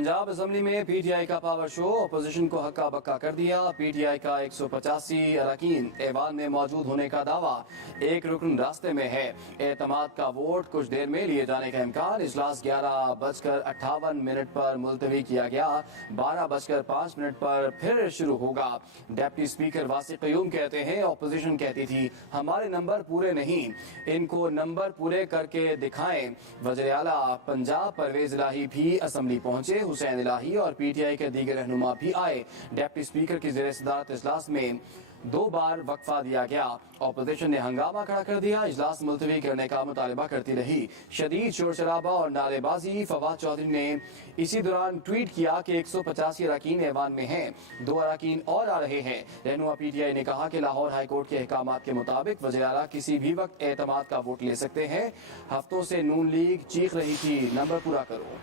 Punjab assembly में PTI का power show, opposition को हक्का बक्का कर दिया। पीटीआई का 185 अरकान ऐवान में मौजूद होने का दावा, एक रुकन रास्ते में है। एतमाद का वोट कुछ देर में लिए जाने का इम्कान। इजलास 11:58 पर मुलतवी किया गया। 12:05 पर फिर शुरू होगा। डिप्टी स्पीकर वासिक क़य्यूम कहते हैं, अपोजिशन कहती थी हमारे नंबर पूरे नहीं, इनको नंबर पूरे करके दिखाएं। वज़ीर आला पंजाब परवेज इलाही भी असम्बली पहुंचे। हुसैन इलाही और पीटीआई के दीगर रहनुमा भी आए। डिप्टी स्पीकर की ज़ेर सदारत इजलास में 2 बार वक्फा दिया गया। अपोजिशन ने हंगामा खड़ा कर दिया। इजलास मुलतवी करने का मुतालबा करती रही। शदीद शोर शराबा और नारेबाजी। फवाद चौधरी ने इसी दौरान ट्वीट किया कि 185 अरकान ऐवान में हैं, 2 अरकान और आ रहे हैं। रहनुमा पीटीआई ने कहा कि लाहौर हाई कोर्ट के अहकामात के मुताबिक वज़ीर आला किसी भी वक्त एतमाद का वोट ले सकते हैं। हफ्तों से नून लीग चीख रही थी नंबर पूरा करो।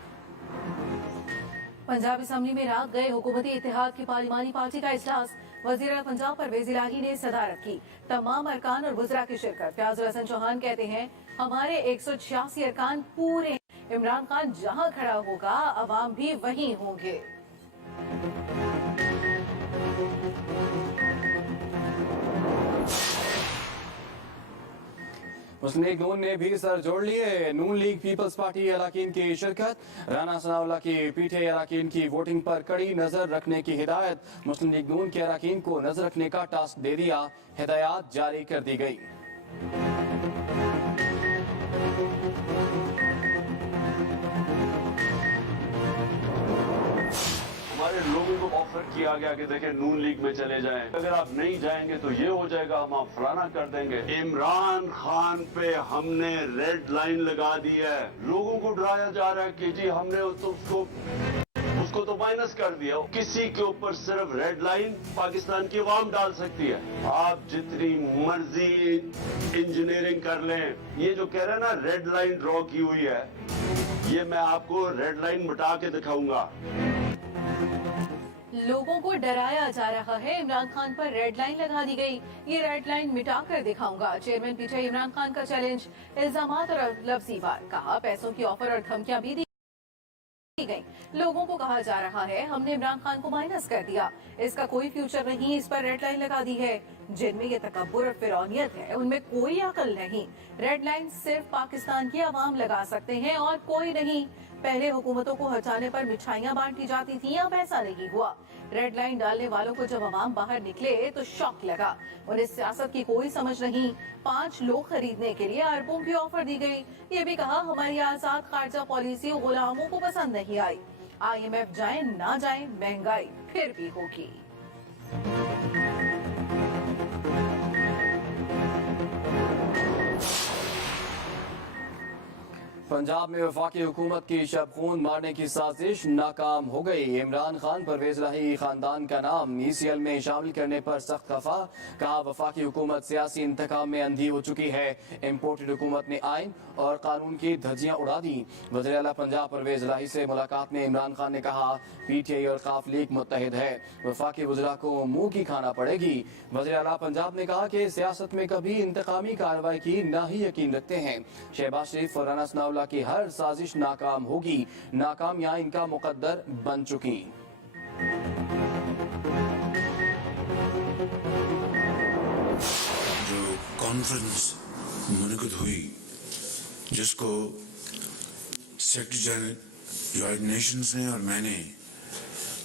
पंजाब असम्बली में रात गए हुकूमती इत्तेहाद की पार्लिमानी पार्टी का इजलास, वज़ीर आला पंजाब परवेज इलाही ने सदारत की। तमाम अरकान और वज़रा की शिरकत। फयाजुल हसन चौहान कहते हैं हमारे 186 अरकान पूरे। इमरान खान जहां खड़ा होगा अवाम भी वहीं होंगे। मुस्लिम लीग नून ने भी सर जोड़ लिए। नून लीग पीपल्स पार्टी अरकान की शिरकत। राना सनाउल्लाह की पीटीआई अरकान की वोटिंग पर कड़ी नजर रखने की हिदायत। मुस्लिम लीग नून के अरकान को नजर रखने का टास्क दे दिया। हिदायत जारी कर दी गई। हमारे लोगों को ऑफर किया गया कि देखें नून लीग में चले जाएं, अगर आप नहीं जाएंगे तो ये हो जाएगा, हम आप फलाना कर देंगे। इमरान खान पे हमने रेड लाइन लगा दी है। लोगों को डराया जा रहा है कि जी हमने उसको तो माइनस कर दिया। किसी के ऊपर सिर्फ रेड लाइन पाकिस्तान की अवाम डाल सकती है। आप जितनी मर्जी इंजीनियरिंग कर लें, ये जो कह रहे हैं ना रेड लाइन ड्रॉ की हुई है, ये मैं आपको रेड लाइन मिटा के दिखाऊंगा। लोगों को डराया जा रहा है, इमरान खान पर रेड लाइन लगा दी गई, ये रेड लाइन मिटा कर दिखाऊंगा। चेयरमैन पीटीआई इमरान खान का चैलेंज, इल्जामात और लफ्जी वार। कहा पैसों की ऑफर और धमकियां भी दी गई। लोगों को कहा जा रहा है हमने इमरान खान को माइनस कर दिया, इसका कोई फ्यूचर नहीं, इस पर रेड लाइन लगा दी है। जिनमें ये तकब्बुर और फिरौनियत है उनमें कोई अकल नहीं। रेड लाइन सिर्फ पाकिस्तान की आवाम लगा सकते हैं और कोई नहीं। पहले हुकूमतों को हटाने पर मिठाइयां बांटी जाती थी, अब ऐसा नहीं हुआ। रेड लाइन डालने वालों को जब अवाम बाहर निकले तो शौक लगा। उन्हें सियासत की कोई समझ नहीं। 5 लोग खरीदने के लिए अरबों की ऑफर दी गई। ये भी कहा हमारी आजाद खारजा पॉलिसी गुलामों को पसंद नहीं आई। IMF जाए ना जाए महंगाई फिर भी होगी। पंजाब में वफाकी हुकूमत की शब खून मारने की साजिश नाकाम हो गई। इमरान खान परवेज इलाही खानदान का नाम ECL में शामिल करने पर सख्त खफा। कहा वफाकी हुकूमत सियासी इंतकाम में अंधी हो चुकी है। इम्पोर्टेड हुकूमत ने आइन और कानून की धज्जियां उड़ा दी। वज़ीर आला पंजाब परवेज इलाही से मुलाकात में इमरान खान ने कहा पीटीआई और काफ लीग मुत्तहिद है, वफाकी वज़रा को मुंह की खाना पड़ेगी। वज़ीर आला पंजाब ने कहा कि सियासत में कभी इंतकामी कार्रवाई की ना ही यकीन रखते हैं। शहबाज शरीफ और राना सनाउल्लाह की हर साजिश नाकाम होगी। नाकामियां इनका मुकद्दर बन चुकी। जो कॉन्फ्रेंस मुनक़िद हुई, जिसको सेक्रेटरी जनरल यूनाइटेड नेशंस ने और मैंने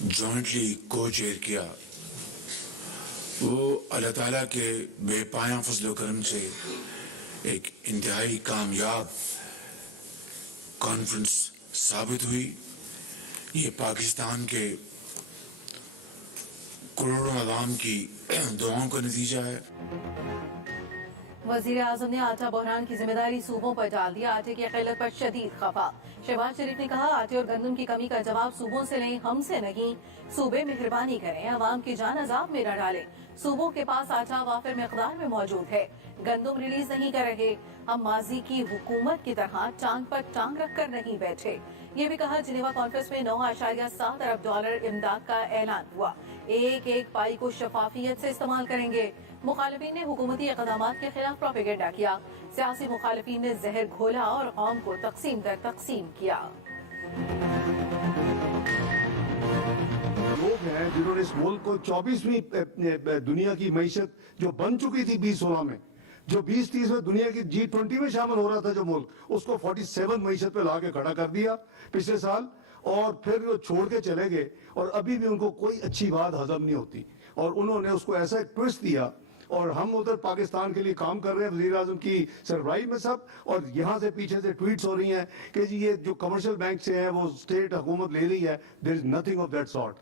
जॉइंटली को चेयर किया, वो अल्लाह ताला के बेपाया फज़ल व करम से एक इंतहाई कामयाब कॉन्फ्रेंस साबित हुई। ये पाकिस्तान के करोड़ों अवाम की दुआओं का नतीजा है। वज़ीर आज़म ने आटा बहरान की जिम्मेदारी सूबों पर डाल दिया। आटे की किल्लत पर शदीद खफा। शहबाज शरीफ ने कहा आटे और गंदम की कमी का जवाब सूबों से लें, हमसे नहीं। सूबे मेहरबानी करें, अवाम की जान अजाब में न डालें। सूबों के पास आटा वाफिर मिकदार में मौजूद है, गंदम रिलीज नहीं कर रहे। हम माजी की हुकूमत की तरह टांग पर टांग रख कर नहीं बैठे। ये भी कहा जिनेवा कॉन्फ्रेंस में $9.7 अरब इमदाद का ऐलान हुआ। एक एक पाई को शफाफियत से इस्तेमाल करेंगे। मुखालिफिन ने हुकूमती इक़दामात के खिलाफ प्रोपेगेंडा किया। सियासी मुखालिफिन ने जहर घोला और कौम को तकसीम दर तकसीम किया। हैं जिन्होंने इस मुल्क को 24वीं दुनिया की मईशत जो बन चुकी थी 2016 में, जो 2030 में दुनिया की G20 में शामिल हो रहा था जो मुल्क, उसको 47 मईशत पे ला के खड़ा कर दिया पिछले साल, और फिर वो छोड़ के चले गए और अभी भी उनको कोई अच्छी बात हजम नहीं होती और उन्होंने उसको ऐसा एक ट्विस्ट दिया। और हम उधर पाकिस्तान के लिए काम कर रहे हैं वज़ीर आज़म की सरबराही में सब, और यहाँ से पीछे से ट्वीट्स हो रही हैं कि जी ये जो कमर्शियल बैंक से है वो स्टेट हुकूमत ले रही है। There is nothing of that sort.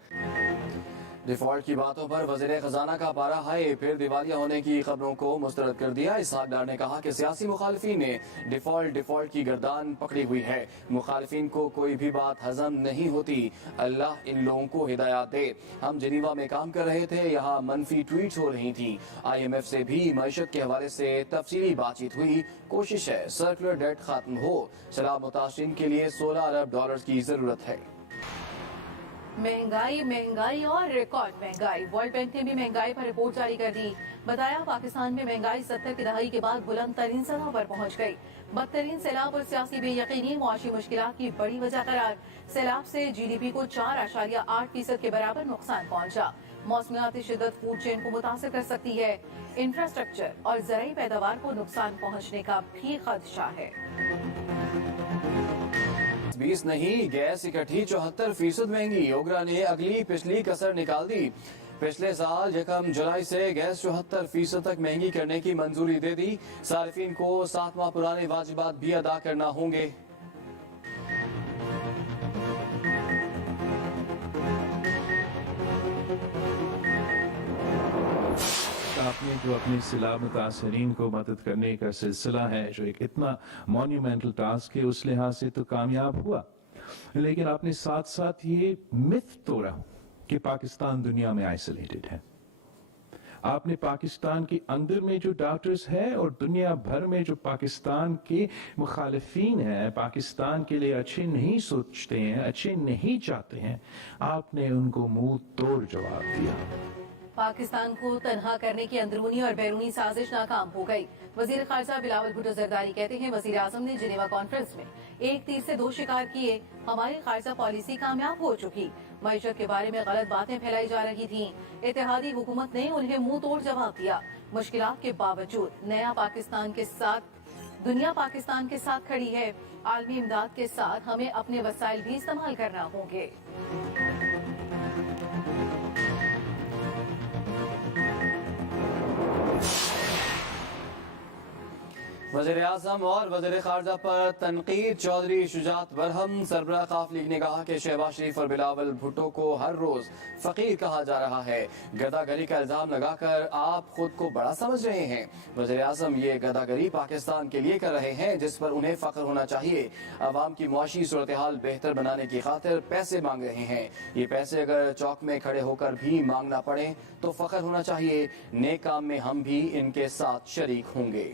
Default की बातों पर वज़ीर खजाना का पारा हाई, फिर दिवालिया होने की खबरों को मुस्तरद कर दिया। इसहाक डार ने कहा कि सियासी मुखालिफिन ने डिफॉल्ट की गर्दान पकड़ी हुई है। मुखालिफिन को कोई भी बात हजम नहीं होती। अल्लाह इन लोगों को हिदायत दे। हम जिनीवा में काम कर रहे थे, यहाँ मनफी ट्वीट्स हो रही थी। IMF से भी मईशत के हवाले से तफसीली बातचीत हुई। कोशिश है सर्कुलर डेट खत्म हो। सैलाब मुतासरीन के लिए $16 अरब की जरूरत है। महंगाई और रिकॉर्ड महंगाई। वर्ल्ड बैंक ने भी महंगाई पर रिपोर्ट जारी कर दी। बताया पाकिस्तान में महंगाई 70 की दहाई के बाद बुलंद तरीन सतह पर पहुंच गई। बदतरीन सैलाब और सियासी बेयकीनी मुआशी मुश्किलात की बड़ी वजह करार। सैलाब से GDP को 4.8% के बराबर नुकसान पहुंचा। मौसमियाती शिद्दत फूड चेन को मुतासर कर सकती है। इंफ्रास्ट्रक्चर और ज़राई पैदावार को नुकसान पहुंचने का भी खदशा है। 20 नहीं, गैस इकट्ठी 74% महंगी। ओगरा ने अगली पिछली कसर निकाल दी। पिछले साल यकम जुलाई से गैस 74% तक महंगी करने की मंजूरी दे दी। सारिफिन को 7 माह पुराने वाजिबात भी अदा करना होंगे। आपने जो अपने सिला मुतासरीन को मदद करने का सिलसिला है, जो एक इतना मॉन्यूमेंटल टास्क है, उस लिहाज से तो कामयाब हुआ, लेकिन आपने साथ साथ ये मिथ तोड़ा कि पाकिस्तान दुनिया में आइसोलेटेड है। आपने पाकिस्तान के अंदर में जो डॉक्टर्स हैं और दुनिया भर में जो पाकिस्तान के मुखालिफिन हैं, पाकिस्तान के लिए अच्छे नहीं सोचते हैं, अच्छे नहीं चाहते हैं, आपने उनको मुंह तोड़ जवाब दिया। पाकिस्तान को तनहा करने की अंदरूनी और बैरूनी साजिश नाकाम हो गई। वजीर खारजा बिलावल भुट्टो जरदारी कहते हैं वजीर आजम ने जिनेवा कॉन्फ्रेंस में एक तीर से 2 शिकार किए। हमारी खारजा पॉलिसी कामयाब हो चुकी। मईशत के बारे में गलत बातें फैलाई जा रही थी। इत्तेहादी हुकूमत ने उन्हें मुंह तोड़ जवाब दिया। मुश्किलात के बावजूद नया पाकिस्तान के साथ दुनिया पाकिस्तान के साथ खड़ी है। आलमी इमदाद के साथ हमें अपने वसाइल भी इस्तेमाल करना होंगे। वज़ीर आज़म और वज़ीर ख़ारजा पर तनकीद। चौधरी शुजात बरहम सरबराह काफ लीग ने कहा कि शहबाज शरीफ और बिलावल भुट्टो को हर रोज फ़कीर कहा जा रहा है। गदागरी का इल्ज़ाम लगाकर आप खुद को बड़ा समझ रहे हैं। वज़ीर आज़म ये गदागरी पाकिस्तान के लिए कर रहे हैं जिस पर उन्हें फ़ख्र होना चाहिए। अवाम की मुआशी सूरत हाल बेहतर बनाने की खातिर पैसे मांग रहे हैं। ये पैसे अगर चौक में खड़े होकर भी मांगना पड़े तो फ़ख्र होना चाहिए। नेक काम में हम भी इनके साथ शरीक होंगे।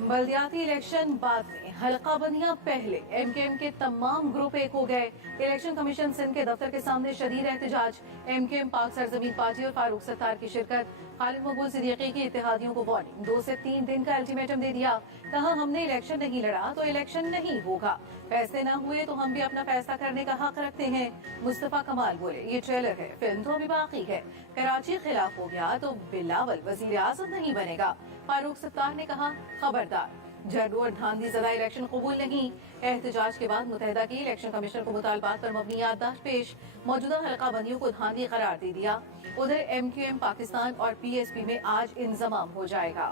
बल्दियाती इलेक्शन बाद में, हल्का बंदियां पहले। MKM के तमाम ग्रुप एक हो गए। इलेक्शन कमीशन सिंध के दफ्तर के सामने शदीद एहतजाज। MKM पाक सरजमीन पार्टी और फारूक सत्तार की शिरकत। खालिद मकबूल सिद्दीकी की इत्तेहादियों को वार्निंग। 2 से 3 दिन का अल्टीमेटम दे दिया। कहा हमने इलेक्शन नहीं लड़ा तो इलेक्शन नहीं होगा। फैसले न हुए तो हम भी अपना फैसला करने का हक रखते हैं। मुस्तफा कमाल बोले ये ट्रेलर है, फिल्म तो अभी बाकी है। कराची खिलाफ हो गया तो बिलावल वजीर आज़म नहीं बनेगा। फारूक सत्तार ने कहा खबरदार, झगड़ू और धांधली ज़दा इलेक्शन कबूल नहीं। एहतजाज के बाद मुतहदा की इलेक्शन कमीशनर को मुतालबात पर मबनी याददाश्त पेश। मौजूदा हल्का बंदियों को धांधली करार दे दिया। उधर MQM पाकिस्तान और PSP में आज इंजमाम हो जाएगा।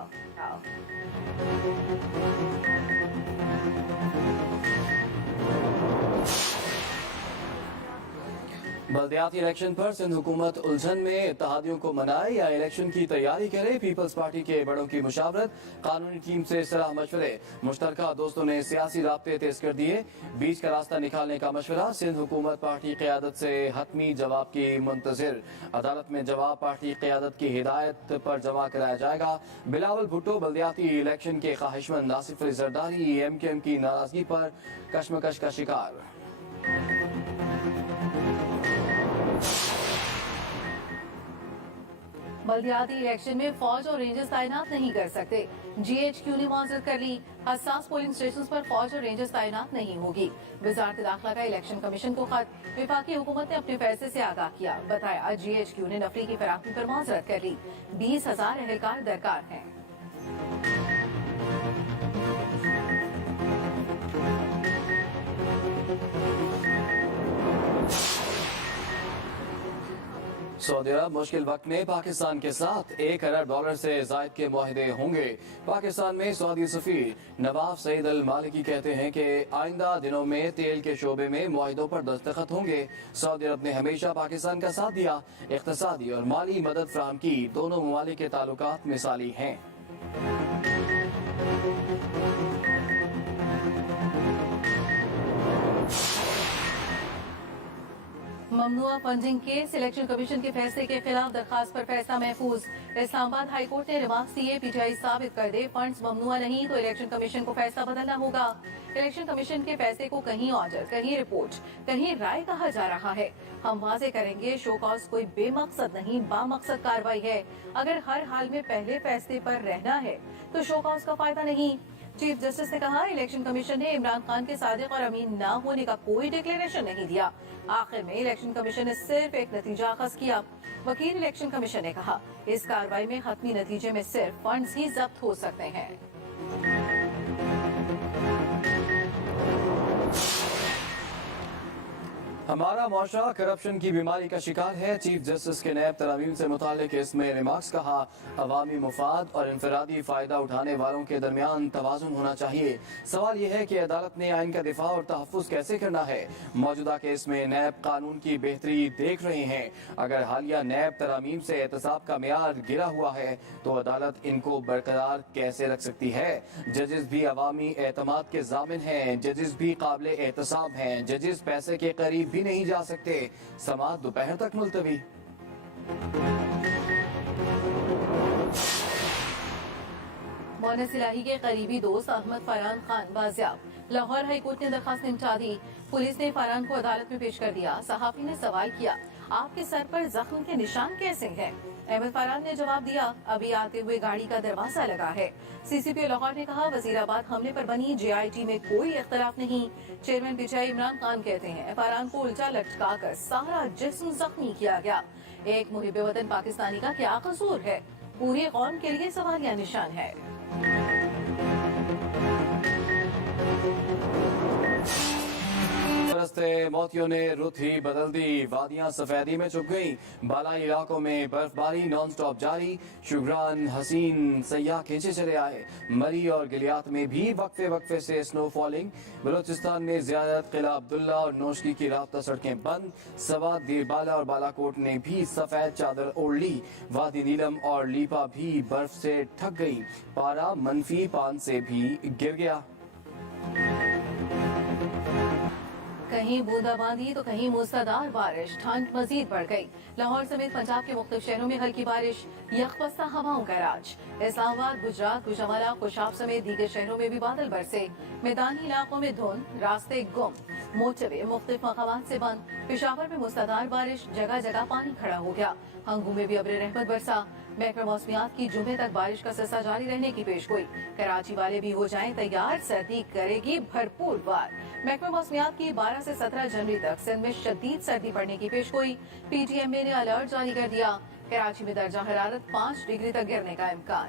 बल्दियाती इलेक्शन पर सिंध हुकूमत उलझन में, इत्तेहादियों को मनाए या इलेक्शन की तैयारी करे। पीपल्स पार्टी के बड़ों की मुशावरत, कानूनी टीम से सलाह मशवरे। मुश्तरका दोस्तों ने सियासी राब्ते तेज कर दिए। बीच का रास्ता निकालने का मशवरा। सिंध हुकूमत पार्टी क़यादत से हतमी जवाब की मुंतजिर। अदालत में जवाब पार्टी क़यादत की हिदायत पर जमा कराया जाएगा। बिलावल भुट्टो बल्दियाती इलेक्शन के ख्वाहिशमंद। आसिफ अली जरदारी MKM की नाराजगी पर कशमकश का शिकार। बल्दियाती इलेक्शन में फौज और रेंजर्स तैनात नहीं कर सकते। GHQ ने मुआवजत कर ली, हसास पोलिंग स्टेशन पर फौज और रेंजर्स तैनात नहीं होगी। वजारत दाखिला का इलेक्शन कमीशन को खत, विफाकी हुकूमत ने अपने फैसले से आगाह किया। बताया GHQ ने नफरी की फराहमी पर मुआवजत कर ली। 20,000 एहलकार दरकार हैं। सऊदी अरब मुश्किल वक्त में पाकिस्तान के साथ $1 अरब से जायद के मुआहदे होंगे। पाकिस्तान में सऊदी सफीर नवाब सईद अल मालिकी कहते हैं कि आइंदा दिनों में तेल के शोबे में मुआहदों पर दस्तखत होंगे। सऊदी अरब ने हमेशा पाकिस्तान का साथ दिया, इक्तिसादी और माली मदद फराहम की। दोनों ममालिक के ताल्लुकात मिसाली हैं। ममनुआ फंडिंग केस, इलेक्शन कमीशन के फैसले के खिलाफ दरखास्त पर फैसला महफूज। इस्लामाबाद हाई कोर्ट ने रिमार्क्स दिए, PTI साबित कर दे फंड्स ममनुआ नहीं तो इलेक्शन कमीशन को फैसला बदलना होगा। इलेक्शन कमीशन के फैसले को कहीं ऑर्डर, कहीं रिपोर्ट, कहीं राय कहा जा रहा है। हम वाजे करेंगे, शो कॉज कोई बेमकसद नहीं, बामकसद कार्रवाई है। अगर हर हाल में पहले फैसले पर रहना है तो शो कॉज का फायदा नहीं। चीफ जस्टिस ने कहा, इलेक्शन कमीशन ने इमरान खान के सादिक और अमीन न होने का कोई डिक्लेरेशन नहीं दिया। आखिर में इलेक्शन कमीशन ने सिर्फ एक नतीजा अखज़ किया। वकील इलेक्शन कमीशन ने कहा, इस कार्रवाई में हतमी नतीजे में सिर्फ फंड्स ही जब्त हो सकते हैं। हमारा मुआशरा करप्शन की बीमारी का शिकार है। चीफ जस्टिस के नैब तरामीम से मुताल्लिक इसमें रिमार्क्स कहा, अवामी मुफाद और इनफरादी फ़ायदा उठाने वालों के दरमियान तवाज़ुन होना चाहिए। सवाल यह है कि अदालत ने आइन का दिफा और तहफ़्फ़ुज़ कैसे करना है। मौजूदा केस में नैब कानून की बेहतरी देख रहे हैं। अगर हालिया नैब तरामीम से एहतसाब का मेयार गिरा हुआ है तो अदालत इनको बरकरार कैसे रख सकती है। जजेस भी अवामी एतमाद के ज़ामिन हैं, जजेस भी काबिल एहतसाब हैं, जजेस पैसे के करीब भी नहीं जा सकते। समाअत दोपहर तक मुलतवी। मोनस इलाही के करीबी दोस्त अहमद फरहान खान बाजियाब। लाहौर हाई कोर्ट ने दरखास्त निपटा दी। पुलिस ने फरहान को अदालत में पेश कर दिया। सहाफी ने सवाल किया, आपके सर पर जख्म के निशान कैसे हैं? अहमद फरहान ने जवाब दिया, अभी आते हुए गाड़ी का दरवाजा लगा है। CCP लाहौर ने कहा, वजीराबाद हमले पर बनी JIT में कोई इख्तलाफ नहीं। चेयरमैन PTI इमरान खान कहते हैं, फरहान को उल्टा लटका कर सारा जिस्म जख्मी किया गया। एक मुहिब वतन पाकिस्तानी का क्या कसूर है? पूरी कौम के लिए सवालिया निशान है। मोतियों ने रुत ही बदल दी, वादियां सफेदी में छुप गईं। बालाई इलाकों में बर्फबारी नॉन स्टॉप जारी। शुगरान हसीन सयाह खींचे चले आए। मरी और गिलियात में भी वक्फे वक्फे से स्नो फॉलिंग। बलूचिस्तान में ज़ियारत, किला अब्दुल्ला और नोशकी की रास्ता सड़कें बंद। सवात, दीरबाला और बालाकोट ने भी सफेद चादर ओढ़ ली। वादी नीलम और लीपा भी बर्फ से ठग गई। पारा -5 से भी गिर गया। कहीं बूंदाबांदी तो कहीं मूसलाधार बारिश। ठंड मजीद बढ़ गई। लाहौर समेत पंजाब के मुख्तलिफ शहरों में हल्की बारिश, यकबस्ता हवाओं का राज। इस्लामाबाद, गुजरात, गुजरावाला, खुशाब समेत दीगर शहरों में भी बादल बरसे। मैदानी इलाकों में धुंध, रास्ते गुम, मोटरवे मुख्तलिफ मकामात से बंद। पेशावर में मूसलाधार बारिश, जगह जगह पानी खड़ा हो गया। हंगू में भी अब्र रहमत बरसा। महकमा मौसमियात की जुमे तक बारिश का सिलसिला जारी रहने की पेशगोई। कराची वाले भी हो जाएं तैयार, सर्दी करेगी भरपूर वार। महकमा मौसमियात की 12 से 17 जनवरी तक सिंध में शदीद सर्दी पड़ने की पेशगोई। PTMA ने अलर्ट जारी कर दिया। कराची में दर्जा हरारत 5 डिग्री तक गिरने का इम्कान।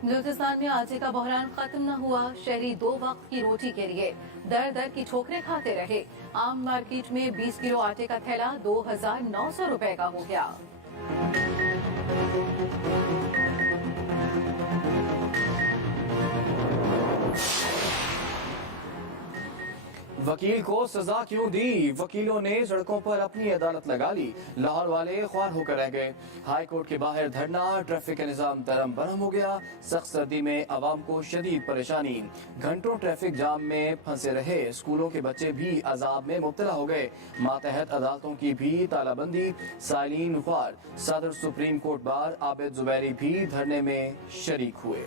बलूचिस्तान में आटे का बहरान खत्म न हुआ। शहरी 2 वक्त की रोटी के लिए दर दर की ठोकरें खाते रहे। आम मार्केट में 20 किलो आटे का थैला 2,900 रुपए का हो गया। वकील को सजा क्यों दी? वकीलों ने सड़कों पर अपनी अदालत लगा ली। लाहौर वाले ख्वार होकर रह गए। हाई कोर्ट के बाहर धरना, ट्रैफिक का निजाम तरम बरम हो गया। सख्त सर्दी में आवाम को शदीद परेशानी। घंटों ट्रैफिक जाम में फंसे रहे। स्कूलों के बच्चे भी अजाब में मुब्तला हो गए। मातहत अदालतों की भी तालाबंदी। साइलिन ख्वार। सदर supreme court bar Abid Zubairi भी धरने में शरीक हुए।